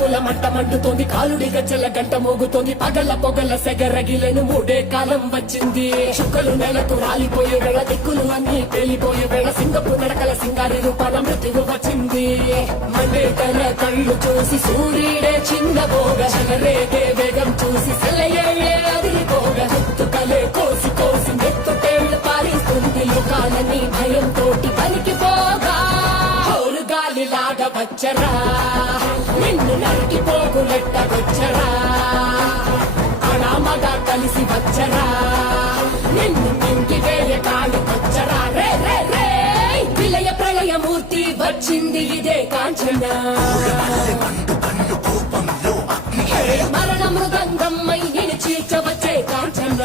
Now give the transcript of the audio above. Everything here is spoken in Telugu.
నిప్పుల మంట మండుతోంది, కాలుడి గజ్జల గంట మోగుతోంది, పగల పొగల సెగరగిలను మూడే కాలం వచ్చింది. చుక్కలు నెలకు రాలిపోయే వేళ, దిక్కులు అన్ని పేలిపోయే వేళ, సింగపు నడకల సింగారి రూపాల మృత్యువు వచ్చింది. మండే తన కళ్ళు చూసి సూర్యుడే చిన్నబోగ, చెలరేగే వేగం చూసి సెలయేళ్ళే అదిరిపోగా, గుర్తుకలే కోసి కోసి మెత్తుటేళ్లు పారిస్తుంది, లోకాలని భయం తోటి పనికిపోగా. గాలిలాగా వచ్చరా, నిన్ను నరికి పోగులెట్టగొచ్చరా, అనామగా కలిసి వచ్చరా, నిన్ను మింగి వేయ కాళ్ళకొచ్చరా. రే రే రే విలయ ప్రళయమూర్తి వచ్చింది ఇదే కాంచన, మరణ మృదంగమ్మై నిన్ను చీల్చవచ్చే కాంచన.